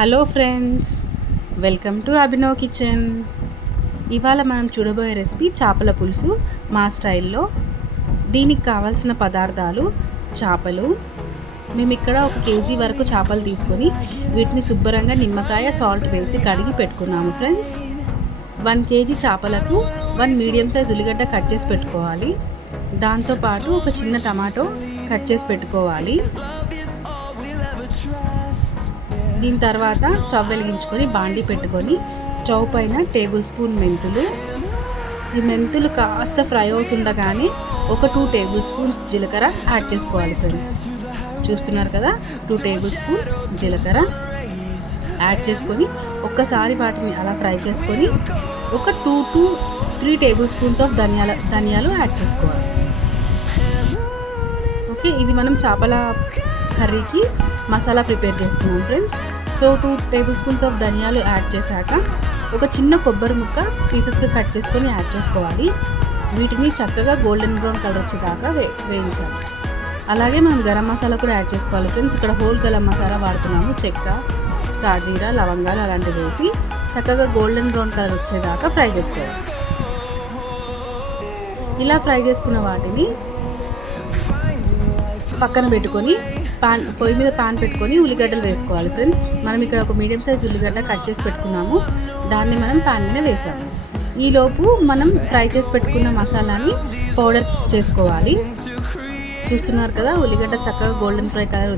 Hello friends, welcome to Abhinav kitchen. ఇవాళ మనం చూడబోయే రెసిపీ చేపల పులుసు మా స్టైల్లో. దీనికి కావాల్సిన పదార్థాలు చేపలు. మేము ఇక్కడ 1 కేజీ వరకు చేపలు తీసుకొని వీటిని శుభ్రంగా నిమ్మకాయ సాల్ట్ వేసి కడిగి పెట్టుకున్నాము ఫ్రెండ్స్. 1 కేజీ చేపలకు 1 మీడియం సైజ్ ఉల్లిగడ్డ కట్ చేసి పెట్టుకోవాలి. దాంతోపాటు ఒక చిన్న టమాటో కట్ చేసి పెట్టుకోవాలి. దీని తర్వాత స్టవ్ వెలిగించుకొని బాండీ పెట్టుకొని స్టవ్ పైన టేబుల్ స్పూన్ మెంతులు. ఈ మెంతులు కాస్త ఫ్రై అవుతుండగానే ఒక 2 టేబుల్ స్పూన్స్ జీలకర్ర యాడ్ చేసుకోవాలి ఫ్రెండ్స్. చూస్తున్నారు కదా, 2 టేబుల్ స్పూన్స్ జీలకర్ర యాడ్ చేసుకొని ఒక్కసారి వాటిని అలా ఫ్రై చేసుకొని ఒక 2 to 3 టేబుల్ స్పూన్స్ ఆఫ్ ధనియాలు యాడ్ చేసుకోవాలి. ఓకే, ఇది మనం చేపల కర్రీకి మసాలా ప్రిపేర్ చేస్తున్నాం friends. So 2 table spoons of ధనియాలు యాడ్ చేశాక ఒక చిన్న కొబ్బరి ముక్క పీసెస్గా కట్ చేసుకొని యాడ్ చేసుకోవాలి. వీటిని చక్కగా గోల్డెన్ బ్రౌన్ కలర్ వచ్చేదాకా వేయించాలి. అలాగే మనం గరం మసాలా కూడా యాడ్ చేసుకోవాలి ఫ్రెండ్స్. ఇక్కడ హోల్ గరం మసాలా వాడుతున్నాము. చెక్క, సాజీరా, లవంగాలు అలాంటివి వేసి చక్కగా గోల్డెన్ బ్రౌన్ కలర్ వచ్చేదాకా ఫ్రై చేసుకోవాలి. ఇలా ఫ్రై చేసుకున్న వాటిని పక్కన పెట్టుకొని పొయ్యి మీద పాన్ పెట్టుకొని ఉల్లిగడ్డలు వేసుకోవాలి ఫ్రెండ్స్. మనం ఇక్కడ ఒక మీడియం సైజ్ ఉల్లిగడ్డ కట్ చేసి పెట్టుకున్నాము. దాన్ని మనం పాన్ మీద వేసాము. ఈలోపు మనం ఫ్రై చేసి పెట్టుకున్న మసాలాని పౌడర్ చేసుకోవాలి. చూస్తున్నారు కదా, ఉల్లిగడ్డ చక్కగా గోల్డెన్ బ్రౌన్ కలర్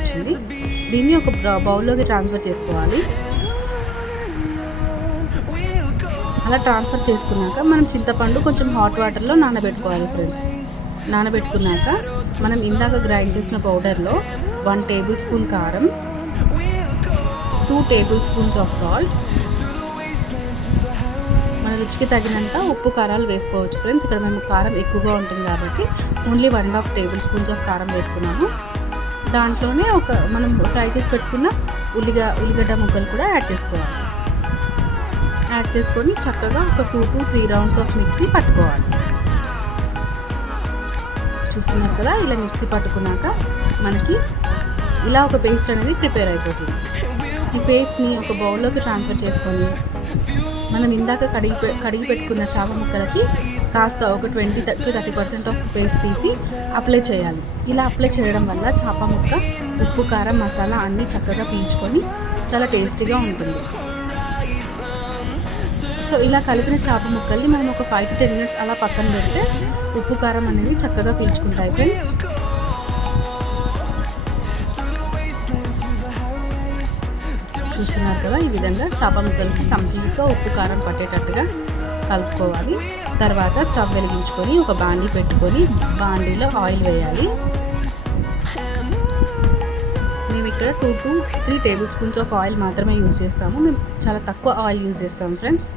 వచ్చింది. దీన్ని ఒక బౌల్లోకి ట్రాన్స్ఫర్ చేసుకోవాలి. అలా ట్రాన్స్ఫర్ చేసుకున్నాక మనం చింతపండు కొంచెం హాట్ వాటర్లో నానబెట్టుకోవాలి ఫ్రెండ్స్. నానబెట్టుకున్నాక మనం ఇందాక గ్రైండ్ చేసిన పౌడర్లో 1 టేబుల్ స్పూన్ కారం, 2 టేబుల్ స్పూన్స్ ఆఫ్ సాల్ట్, మన రుచికి తగినంత ఉప్పు కారాలు వేసుకోవచ్చు ఫ్రెండ్స్. ఇక్కడ మేము కారం ఎక్కువగా ఉంటుంది కాబట్టి ఓన్లీ 1.5 టేబుల్ స్పూన్స్ ఆఫ్ కారం వేసుకున్నాము. దాంట్లోనే మనం ఫ్రై చేసి పెట్టుకున్న ఉల్లిగడ్డ ముక్కలు కూడా యాడ్ చేసుకోవాలి. యాడ్ చేసుకొని చక్కగా ఒక 2 to 3 రౌండ్స్ ఆఫ్ మిక్సీ పట్టుకోవాలి. చూస్తున్నారు కదా, ఇలా మిక్సీ పట్టుకున్నాక మనకి ఇలా ఒక పేస్ట్ అనేది ప్రిపేర్ అయిపోతుంది. ఈ పేస్ట్ని ఒక బౌల్లోకి ట్రాన్స్ఫర్ చేసుకొని మనం ఇందాక కడిగి పెట్టుకున్న చేప ముక్కలకి కాస్త ఒక 20 to 30% ఆఫ్ పేస్ట్ తీసి అప్లై చేయాలి. ఇలా అప్లై చేయడం వల్ల చేప ముక్క ఉప్పు, కారం, మసాలా అన్నీ చక్కగా పీల్చుకొని చాలా టేస్టీగా ఉంటుంది. సో ఇలా కలిపిన చేప ముక్కల్ని మనం ఒక 5 to 10 minutes అలా పక్కన పెడితే ఉప్పు, కారం అనేది చక్కగా పీల్చుకుంటాయి ఫ్రెండ్స్. చూస్తున్నారు కదా, ఈ విధంగా చేప ముక్కలకి కంప్లీట్గా ఉప్పు, కారం పట్టేటట్టుగా కలుపుకోవాలి. తర్వాత స్టవ్ వెలిగించుకొని ఒక బాండీ పెట్టుకొని బాండీలో ఆయిల్ వేయాలి. మేము ఇక్కడ 2 to 3 table spoons of oil మాత్రమే యూజ్ చేస్తాము. మేము చాలా తక్కువ ఆయిల్ యూజ్ చేస్తాం friends.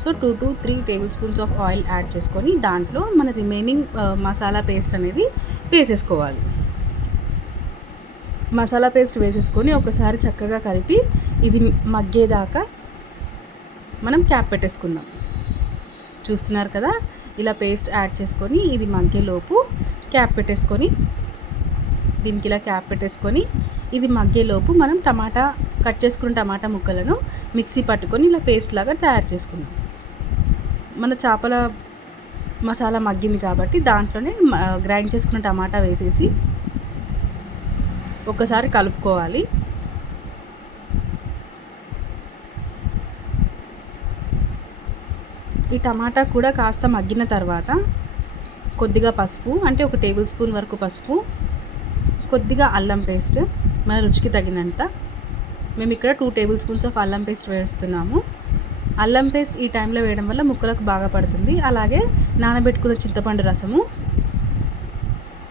So 2 to 3 table spoons of oil add చేసుకొని దాంట్లో మన రిమైనింగ్ మసాలా పేస్ట్ అనేది వేసేసుకోవాలి. మసాలా పేస్ట్ వేసేసుకొని ఒకసారి చక్కగా కలిపి ఇది మగ్గేదాకా మనం క్యాప్ పెట్టేసుకుందాం. చూస్తున్నారు కదా, ఇలా పేస్ట్ యాడ్ చేసుకొని ఇది మగ్గేలోపు దీనికి ఇలా క్యాప్ పెట్టేసుకొని ఇది మగ్గేలోపు మనం కట్ చేసుకున్న టమాటా ముక్కలను మిక్సీ పట్టుకొని ఇలా పేస్ట్ లాగా తయారు చేసుకున్నాం. మన చేపల మసాలా మగ్గింది కాబట్టి దాంట్లోనే గ్రైండ్ చేసుకున్న టమాటా వేసేసి ఒకసారి కలుపుకోవాలి. ఈ టమాటా కూడా కాస్త మగ్గిన తర్వాత కొద్దిగా పసుపు, అంటే 1 టేబుల్ స్పూన్ వరకు పసుపు, కొద్దిగా అల్లం పేస్ట్ మన రుచికి తగినంత. మేము ఇక్కడ 2 టేబుల్ స్పూన్స్ ఆఫ్ అల్లం పేస్ట్ వేస్తున్నాము. అల్లం పేస్ట్ ఈ టైంలో వేయడం వల్ల ముక్కలకు బాగా పడుతుంది. అలాగే నానబెట్టుకున్న చింతపండు రసము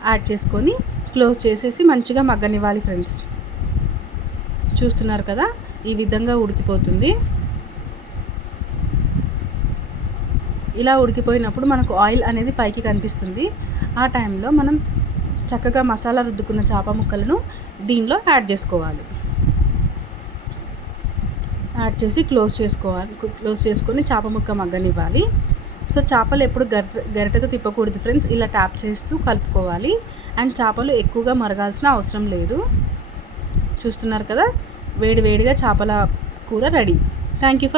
యాడ్ చేసుకొని క్లోజ్ చేసేసి మంచిగా మగ్గనివ్వాలి ఫ్రెండ్స్. చూస్తున్నారు కదా, ఈ విధంగా ఉడికిపోతుంది. ఇలా ఉడికిపోయినప్పుడు మనకు ఆయిల్ అనేది పైకి కనిపిస్తుంది. ఆ టైంలో మనం చక్కగా మసాలా రుద్దుకున్న చేప ముక్కలను దీనిలో యాడ్ చేసుకోవాలి. యాడ్ చేసి క్లోజ్ చేసుకొని చేప ముక్క మగ్గనివ్వాలి. సో చేపలు ఎప్పుడు గరిటెతో తిప్పకూడదు ఫ్రెండ్స్. ఇలా ట్యాప్ చేస్తూ కలుపుకోవాలి. అండ్ చేపలు ఎక్కువగా మరగాల్సిన అవసరం లేదు. చూస్తున్నారు కదా, వేడివేడిగా చేపల కూర రెడీ. Thank you for